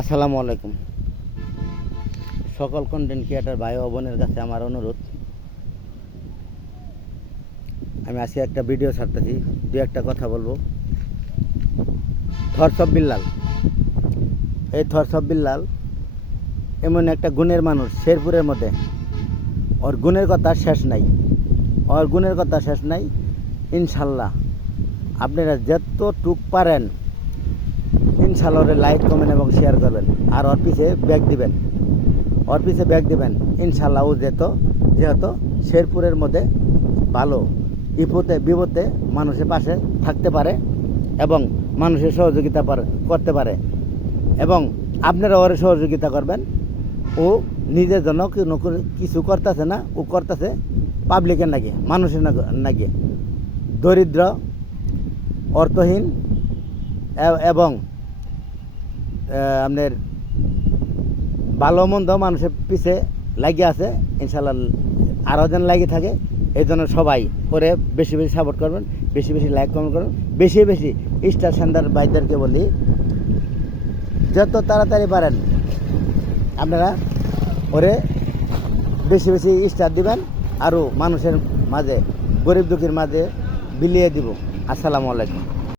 আসসালামু আলাইকুম। সকল কন্টেন্ট ক্রিয়েটার ভাই ও বোনের কাছে আমার অনুরোধ, আমি আজকে একটা ভিডিও ছাড়তেছি, দু একটা কথা বলবো। থরসব বিল্লাল, এই থরসব বিল্লাল এমন একটা গুণের মানুষ শেরপুরের মধ্যে, ওর গুণের কথা শেষ নাই, ওর গুণের কথা শেষ নাই। ইনশাল্লাহ আপনারা যতটুক পারেন ইনশাল্লাহ ওরে লাইক কমেন্ট এবং শেয়ার করবেন, আর ওর পিছে ব্যাগ দিবেন, ওর পিছে ব্যাগ দিবেন। ইনশাল্লাহ ও যেহেতু শেরপুরের মধ্যে ভালো বিপদে মানুষের পাশে থাকতে পারে এবং মানুষের সহযোগিতা করতে পারে, এবং আপনারা ওর সহযোগিতা করবেন। ও নিজের জন্য কিছু করতেছে না, ও করতেছে পাবলিকের নাকি, মানুষের নাকি, দরিদ্র, অর্থহীন এবং আপনার ভালো মন্দ মানুষের পিছে লাগিয়ে আছে। ইনশাল্লাহ আরও যেন লাগিয়ে থাকে, এই জন্য সবাই করে বেশি বেশি সাপোর্ট করবেন, বেশি বেশি লাইক কমেন্ট করবেন, বেশি বেশি স্টার সেন্টার ভাইদেরকে বলি যত তাড়াতাড়ি পারেন আপনারা ওরে বেশি বেশি স্টার দিবেন, আরও মানুষের মাঝে, গরিব দুঃখীর মাঝে বিলিয়ে দিব। আসসালামু আলাইকুম।